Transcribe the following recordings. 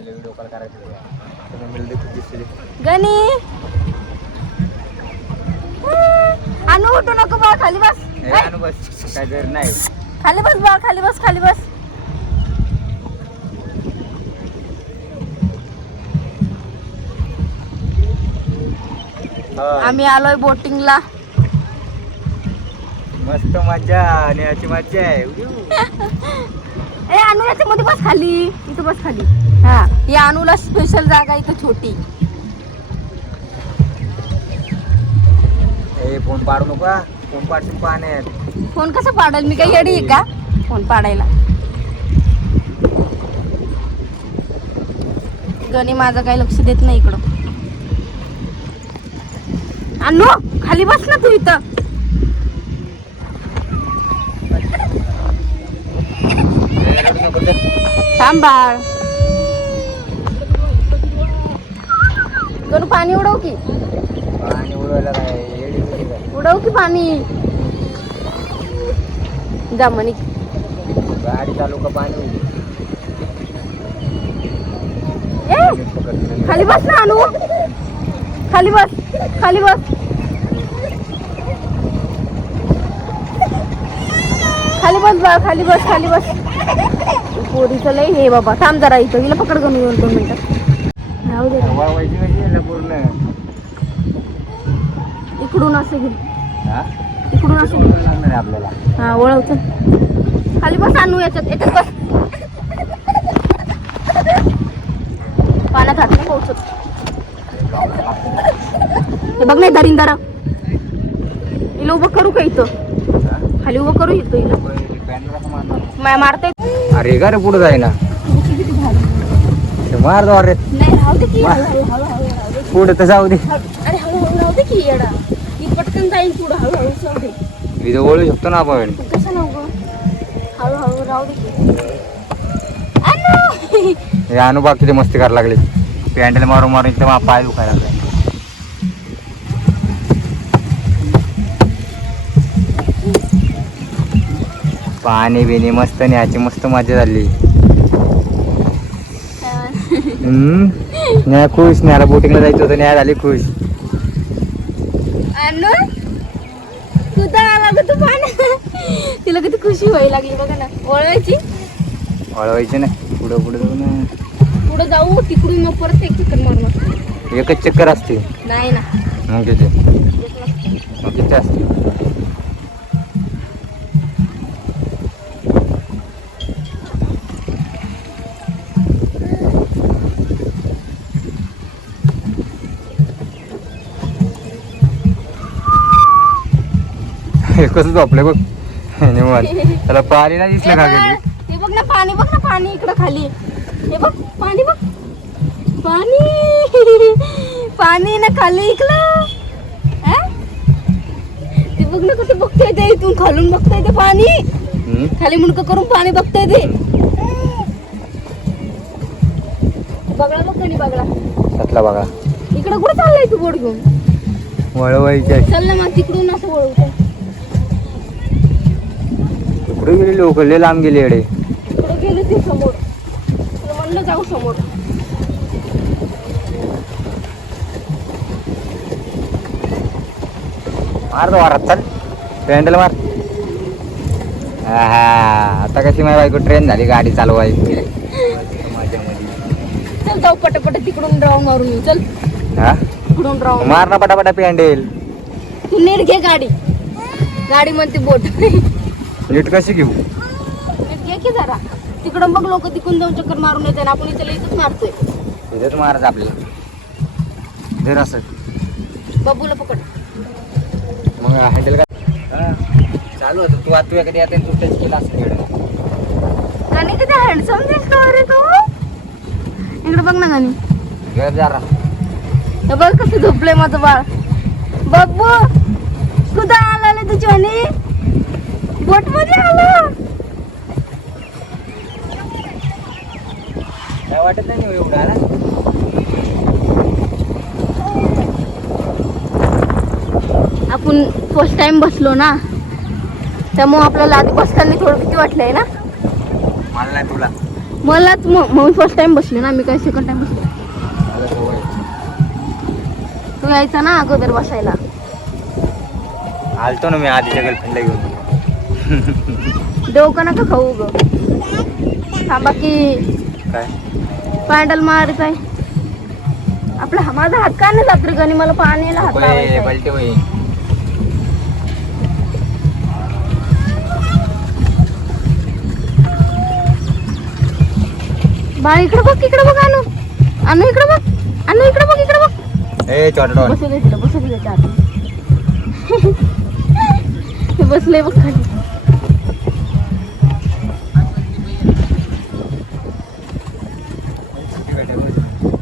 मम्मीला video call करायचा मम्मीला दिसते गणी अनु उठू नको बा खाली बस अनु बस काय जर नाही खाली बस बा खाली बस खाली बस आम्ही आलोय बोटिंगला मस्त मजा आणि याची मजा आहे ए अनु याच्यामध्ये बस खाली इथं बस खाली हा या अनुला स्पेशल जागा इथं छोटी ए फोन पाडू नका फोन पाडून पाण्यात फोन कसं पाडेल मी काही येडी आहे का फोन पाडायला गणी माझं काही लक्ष देत नाही इकडं अनु खाली बस ना तू इथं सांभाळ गणू पाणी उडव की पाणी उडवायला काय उडव की पाणी जा म्हणे गाडी चालू का पाणी खाली बस ना अनु खाली बस खाली बस खाली बस बा खाली बस खाली बस पोरीचं लय हे बाबा थांब जरा इथं हिला पकड कमी 2 मिनिटं राहू दे वळवायची म्हणजे पूर्ण इकडून असं घे हा इकडून असं उडवायला लागणार आहे आपल्याला हा वळव चल खाली बस अनु याच्यात बस पाण्यात हात नाही पोहोचत हे बघ नाही दारिंदारा हिला उभं करू का इथं खाली उभं करू इथं हिला मारते अरे का रे पुढे जाय ना मार दो अरे नाही राहू दे की हळू पुढे तर जाऊ दे अरे हळू राहू दे की येडा मी पटकन जाईल पुढं हळू जाऊ दे इथं ओळू शकतो ना आपण कसं नाव गं हळू राहू दे अनु हे अनुभव किती मस्ती करायला लागले पॅन्डल मारून मारून इथं पाय दुखायला लागले पाणी बिणी मस्त न्यायची मस्त मजा झाली न्या खुश न्याला बोटिंगला जायचं होतं न्या झाली खुश अनु तू तर आला ग तू पाणी तिला किती खुशी व्हायला लागली बघा ना वळवायची वळवायची ना पुढं पुढं जाऊ ना पुढे जाऊ तिकडून मग परत एक चक्कर मारणार एकच चक्कर असते नाही ना मग किती मग किती असते कसं झोपले बघ निवांत त्याला पाणी नाही दिसलं का गेली हे बघ ना पाणी इकडं खाली हे बघ पाणी बघ पाणी ना खाली इकडं ते बघ ना कसं बघतोय ते इथून खालून बघतोय ते पाणी खाली मुंडकं करून पाणी बघतोय ते बघला बघ कणी बघला त्यातला बघा इकडं कुठं चाललाय तू बोट घेऊन वळवायचे चल ना मग तिकडून असं वळवतोय कुठे गेले लोक लय लांब गेले एडे तिकडे गेले ते समोर तुला म्हणलं जाऊ समोर मार वारात चल पॅन्डल मार हा आता कशी माझी बायको ट्रेन झाली गाडी चालवायची चल जाऊ पटापट तिकडून राऊंड मारून येऊ चल हा तिकडून राऊंड मार ना पटापटा पॅन्डल तू नीट घे गाडी म्हणते बोट नीट कशी घेऊ नीट घे की जरा तिकडून बघ लोक तिकडून जाऊन चक्कर मारून येते आपण इथं इथंच मारतोय इथेच मारायचं आपल्याला धर असं बाबूला पकड मग हँडल का चालू होतं तू आता कधी आता तू टच केला असं गाणी किती हँडसम दिसतो रे तू इकडे बघ ना गाणी घर जरा हे बघ कसं झोपलंय माझं बाळ बघ कुठं आला तुझी आणि बोट मध्ये आला काय वाटत नाही एवढं आला आपण फर्स्ट टाइम बसलो ना त्यामुळे आपल्याला आधी बसताना थोडं भीती वाटलंय ना मला नाही तुला मलाच मग फर्स्ट टाइम बसले ना मी, काय सेकंड टाइम बसले. मला सवय. तू यायचा ना अगोदर बसायला. आलतो ना मी आधीच्या गर्लफ्रेंडला घेऊन. डोकं नका खाऊ ग. थांबा की काय पॅन्डल मारत आहे आपला. माझा हात का नाही जात रे गणी, मला पाण्याला हात लावायचा आहे. पलटे होई. बाळ इकडे बघ, इकडे बघ. आणू आणू इकडे बघ, आणू इकडे बघ, इकडे बघ. ए छोटा बसू दे तिला, बसू दे त्याच्या आत. बसले बघ खाली.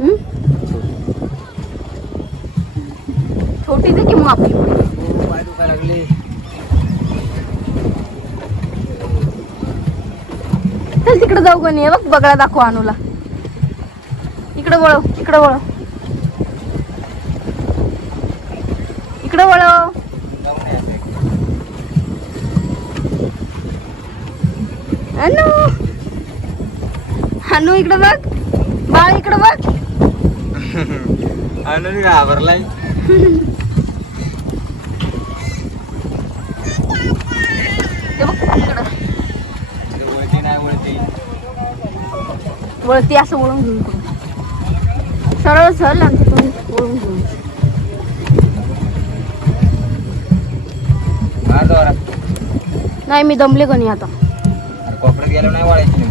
हम्म? छोटी दे की मग आपली. पाय दुखायला लागले. चल तिकडे जाऊ गणी. बघ बगळा दाखव अनुला. इकडे वळव, इकडे वळव, इकडे वळव. अनु अनु इकडे बघ. बाळ इकडे बघ. अनु घाबरलाय. ते बघ इकडं वळती नाही वळती. वळती असं वळून घेऊन इकडं. सरळ सरळ आमच्या तुम्ही वळून घेऊन. नाही मी दमले गणी आता. कोपऱ्यात गेलो नाही वळायची नाही.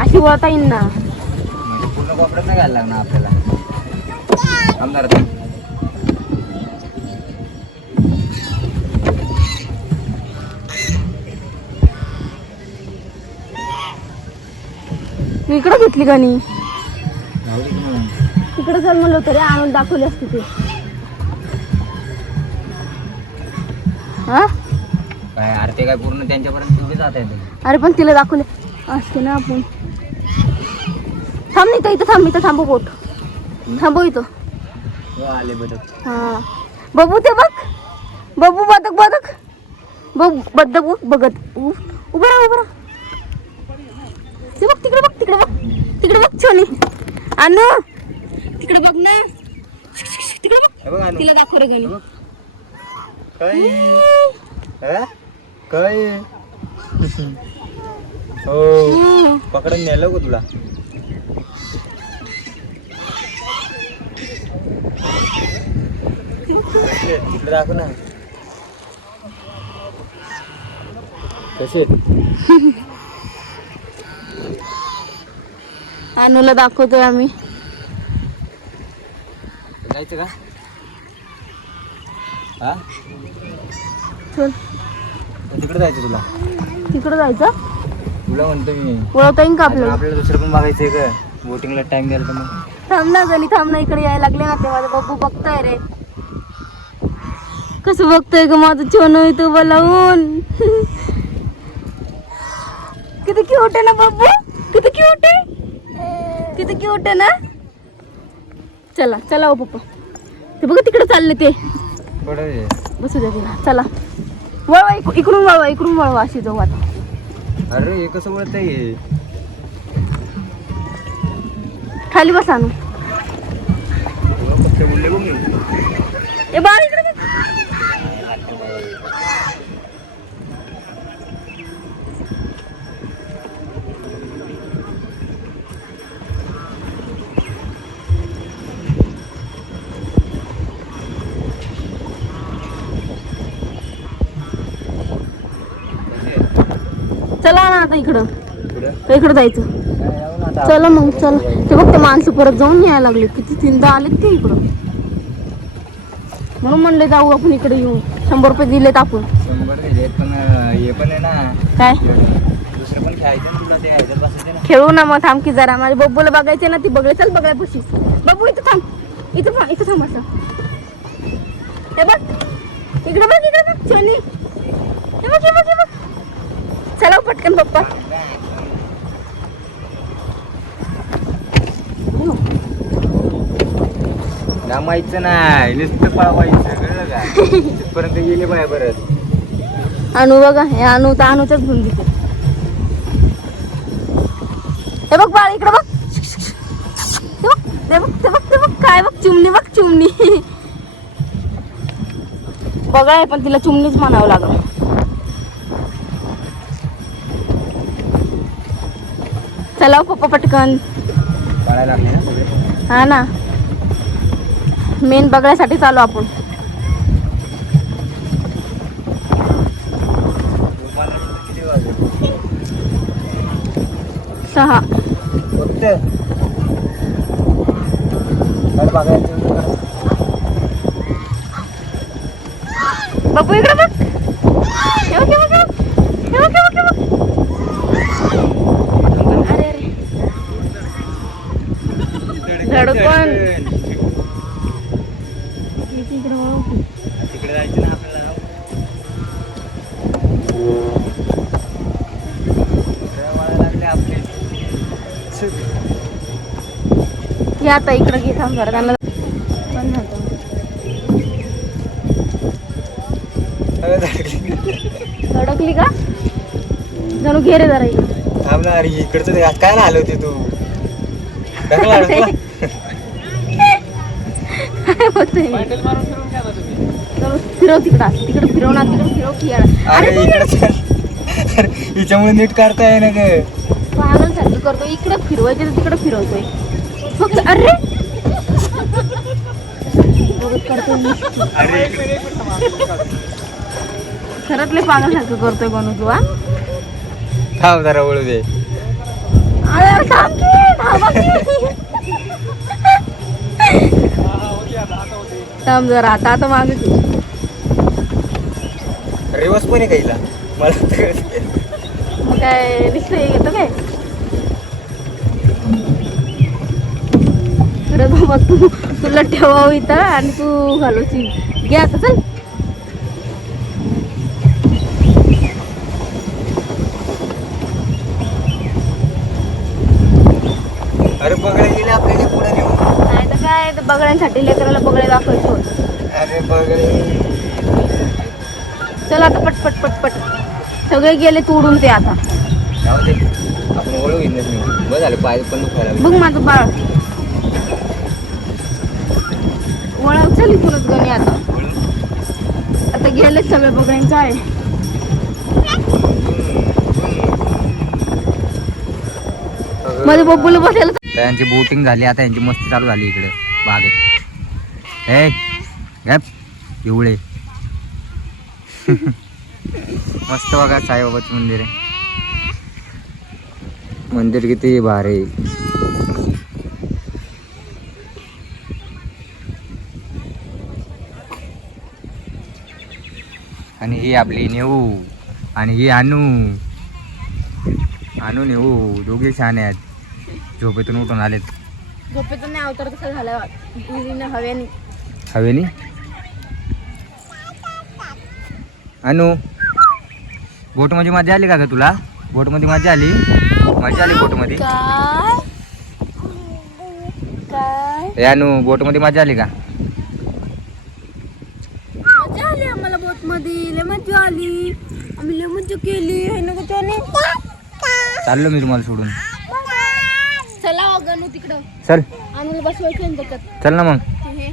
अशी वळता येईन ना. म्हणजे पूर्ण कोपऱ्यात नाही घ्यायला लागणार आपल्याला. आमदार मी इकडं घेतली गणी. तिकडे चल म्हणलं तरी आणून दाखवली असती ते. हा काय अरे ते काय पूर्ण त्यांच्यापर्यंत तुम्ही जात आहे. अरे पण तिला दाखवले असते ना आपण. थांब नाही इथं थांब, इथं थांबू बोट. थांबू इथं. आले बदक. हा बबू ते बघ. बबू बदक बदक बघ. बदक बघत उभं राहा, उभं राहा. ते बघ तिकडे बघ, तिकडे बघ, तिकडे बघ छोनी. आणू तिकडे बघ ना, तिकडे बघ. तिला दाखव रे गणी. काय हो पकडून नेलं का तुला. तिकडे दाखव ना कसे. अनुला दाखवतोय आम्ही. जायचं का हा चल तिकडे जायचं तुला. तिकडे जायचं. तुला म्हणतो मी वळवता येईन का आपल्याला. आपल्याला दुसरं पण बघायचंय का. बोटिंगला टाइम द्यायला तर मग थांब ना गणी, थांब ना. इकडे यायला लागले ना ते माझं बब्बू बघताय रे. कसं बघतोय ग माझं छोनू इथं बोलावून. किती क्यूट आहे ना बब्बू, किती क्यूट आहे, किती क्यूट आहे ना. चला चला हो पप्पा. ते बघा तिकडे चालले ते. बसू द्या तिला. चला वळवा, इकडून वळवा, इकडून वळवा. अशी जाऊ आता. अरे हे कसं वळतंय. खाली बस आणू. ए बाळ इकडे बघ. चला ना आता इकडं. इकडं जायचं. चला मग चल. ते बघ ते माणसं परत जाऊन यायला लागले. किती तीनदा आलेत ते इकडं. म्हणून म्हणले जाऊ आपण इकडे येऊ. 100 रुपये दिलेत आपण. 100 दिलेत पण हे पण आहे ना. काय दुसरं पण खेळायचं तुला. ते हैदर बसायचं ना. खेळू ना मग. थांब की जरा. माझ्या बब्बूला बघायचे ना. ती बघाय. चल बघाय पुशी. बब्बू इथं थांब, इथं थांब, इथं थांब असं. हे बघ इकडे बघ, इकडे बघ छोनी. हे बघ, हे बघ, हे बघ. चला पटकन पप्पा. नामायचं नाही, नुसतं पळवायचं. कळलं का. तिथपर्यंत गेले बाय परत. अनु बघा. हे अनु तर अनुच्याच घेऊन घेते. हे बघ बाळ इकडे बघ. ते बघ ते बघ ते बघ काय बघ चिमणी बघ चिमणी. बघा पण तिला चिमणीच म्हणावं लागलं. चला पप्पा पटकन. पाळायला लागले ना सगळे. हा ना मेन बघण्यासाठी चालू आपण. किती वाजले? 6. फक्त काय बघायचं? बघू इकडे बघ. हे बघ, हे बघ, हे बघ. हे बघ, हे बघ, हे बघ. अरे अरे धडकन. इकडे बघ. तिकडे जायचं ना आपल्याला. लागले आपले. घे आता इकडे घे थांब जरा त्यांना पण झालं. धडकली का जणू घे रे जरा इकडे. थांब ना अरे इकडचं ते काय ना आलं होते तू. ढकला ढकला. काय होतंय जणू फिरव तिकडं तिकडे फिरव ना तिकडे फिरव की यार. अरे इकडे चल. अरे हिच्यामुळे नीट काढताय ना ग. पागल सारखं करतो इकडे फिरवायचे तर तिकडे फिरवतोय फक्त. अरे बघत करतोय नुसतं. अरे खरंच लय पागल सारखं करतोय बनू तू. हा थांब जरा वळू दे. अरे थांब की, थांबा की. थांब जरा आता आता मागे तू. रिवर्स पण आहे काहीला मला तर. मग काय दिसतंय येतं काय. अरे बाबा तुला ठेवावं इथं आणि तू घालवशील. घे आता चल. अरे बघायला गेले आपल्याला पुढे नेऊ. नाही तर काय तर बघण्यासाठी लेकराला बघायला दाखवायचं होतं. अरे बघायला चल आता पट पट पट पट. सगळे गेले तोडून ते आता. जाऊ दे आपण ओळख येत नाही. बरं झालं पाय पण दुखायला लागले. बघ माझं बाळ वळव. चल इथूनच गणी आता. आता गेले सगळे बघायचं आहे. मध्ये बघूला बसायला. त्यांची बोटिंग झाली आता यांची मस्ती चालू झाली इकडे बागेत. हे गप एवढे मस्त बघा साईबाबाचं मंदिर आहे. मंदिर किती भारी. आणि ही आपली नेऊ आणि ही आणू नेऊ दोघे छान आहेत. झोपेतून उठून आलेत. झोपेतून नाही अवतार कसा झाला हव्याने. हवेनी अनु बोटमध्ये मजा आली का ग तुला. बोटमध्ये मजा आली. मजा आली बोटमध्ये. काय अनु बोटमध्ये मजा आली का. मजा आली आम्हाला बोट मध्ये. लय मजा आली. आम्ही लय मजा केली है ना त्याने. चाललो मी तुम्हाला सोडून. चला गणू तिकडं. चल आणून बसवायचं आहे त्याच्यात. चल ना मग. हे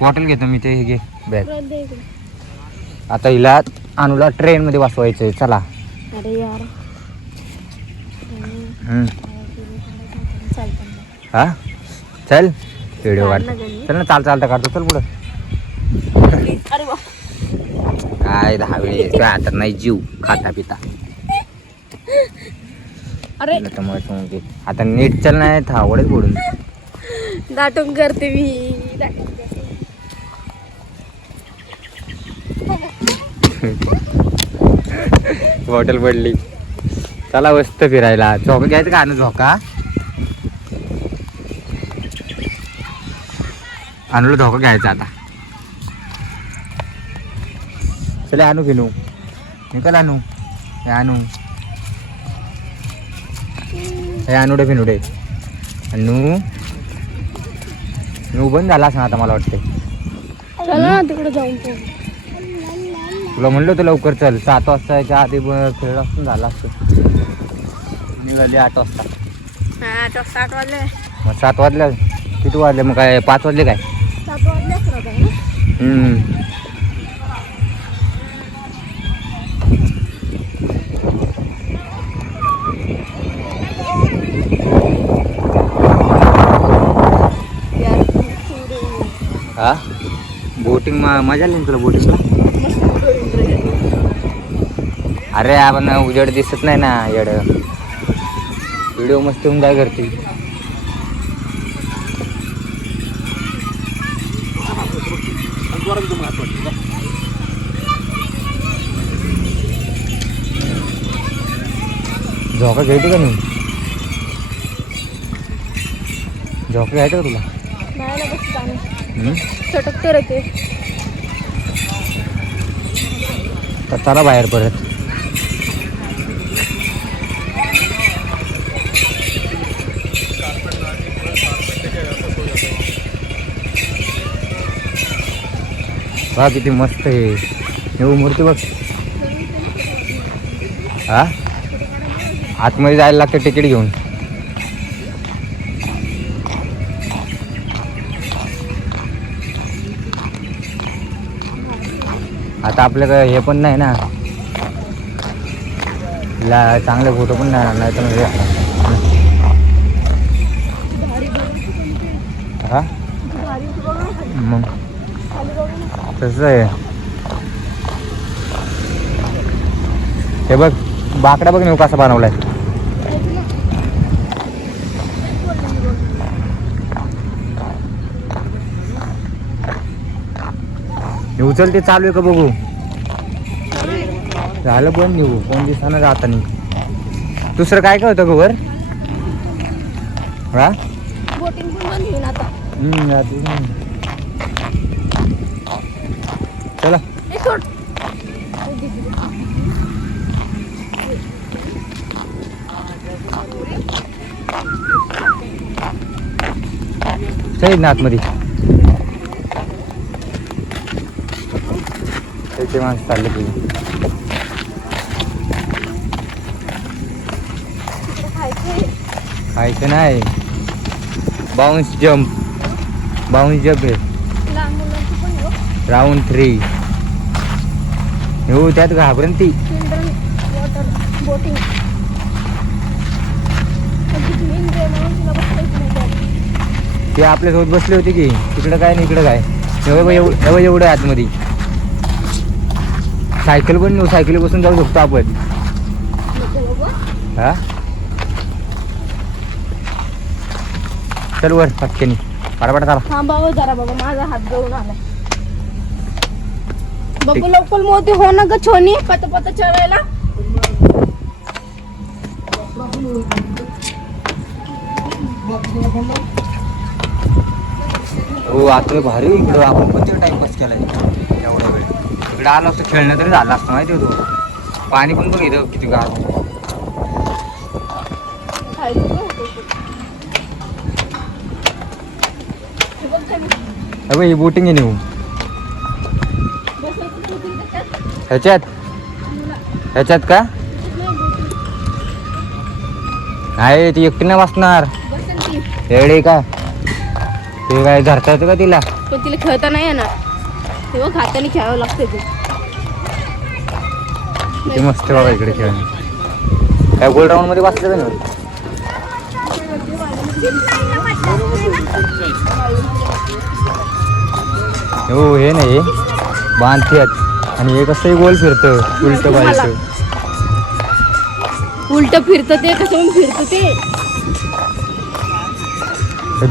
बॉटल घेतो मी. ते हे घे बॅग. परत दे इकडं. आता हिला अनुला ट्रेन मध्ये बसवायचंय. चला. अरे यार हा चल व्हिडिओ काढ काढतो. ना गं. चल ना चालता काढतो. चल पुढं. अरे वा. काय 10 वेळेस काय आता नाही जीव खाता पिता. अरे आता नीट चल नाही थावडच बोलून. दाटून करते मी. दाटून करते. बॉटल पडली. चला मस्त फिरायला. झोका घ्यायचं का आणू झोका. आणूला झोका घ्यायचा आता. चला आणू फिनू निकल आणू. हे आणू हे आणूडे फिनुडे. नू नू बंद झाला असं आता मला वाटतंय. चला ना तिकडे जाऊन पाहू. तुला म्हणलं होतं लवकर चल. 7 वाजता याच्या आधी खेळ असून झाला असतं. निघाली 8 वाजता. हा आता 7 वाजले. मग 7 वाजल्या. किती वाजले मग काय 5 वाजले काय? 7 वाजले असेल आता ना. यार हा बोटिंग मजा आली ना तुला बोटिंगला? अरे आपण उजेड दिसत नाही ना येड. व्हिडिओ मस्त होऊन काय करते. झोका घ्यायची का नाही? झोका घ्यायचं का तुला? नाही ना बस हम्म? चटकते रे ते. तर चला बाहेर परत. बघा किती मस्त आहे. हे मूर्ती बघ. हा आतमध्ये जायला लागतं तिकीट घेऊन. आता आपल्याकडे हे पण नाही ना, चांगले फोटो पण नाही तर म्हणजे हा मग तसं आहे. हे बघ बाकडा बघ नेऊ कसा बनवलाय. उचल ते चालू आहे का बघू. झालं बंद निघू कोण दिसताना जाता नाही. दुसरं काय काय होतं ग वर? हा बोटिंग पण बंद होईल आता. चला ए सोड. चल ना आतमध्ये. त्याचे माणसं चालले तुझे. खायचं नाही. बाउन्स जम्प आहे. लहान मुलांची पण हो. राऊंड 3 हो त्यात घाबरेन ती. Children water boating. ते आपल्यासोबत बसले होते की तिकडं काय नाही इकडं काय. एवढं आतमध्ये सायकल पण नेऊ. सायकली बसून जाऊ शकतो आपण. हा चल वर पटकनी पाडापाडा चला. थांबावं जरा बाबा माझा हात जळून आलाय. बघू लोकल मोती हो ना ग छोनी पत पत चढायला. हो आता भारी इकडं. आपण पण ते टाइमपास केलाय एवढा वेळ. इकडं आलो असतं खेळणं तरी झालं असतं माहिती होतं. पाणी पण बघ इथं किती गार. ही बोटिंग आहे नेऊ ह्याच्यात का आहे ती एकटी नाही बसणार. येडे का ते काय धरता येतं का तिला? पण तिला खेळता नाही येणार. तेव्हा खात्याने खेळावं लागतं ते. किती मस्त बाबा इकडे खेळणं. काय गोल राऊंड मध्ये बसलं का नाही? हो हे नाही बांधतात आणि हे कसंही गोल फिरतं उलट बाजूचं. उलट फिरतं ते कसं फिरतं ते.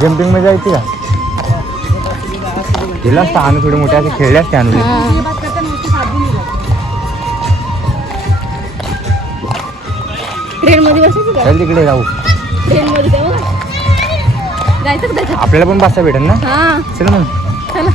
जम्पिंग मध्ये जायची का? दिला असता आणू थोडे मोठे असे खेळले असते आणू. ट्रेन मध्ये बसायचं का? चल तिकडे जाऊ. ट्रेन मध्ये जाऊ जायचं का त्याच्यात? आपल्याला पण बसा भेटेल ना. हा चल मग चला.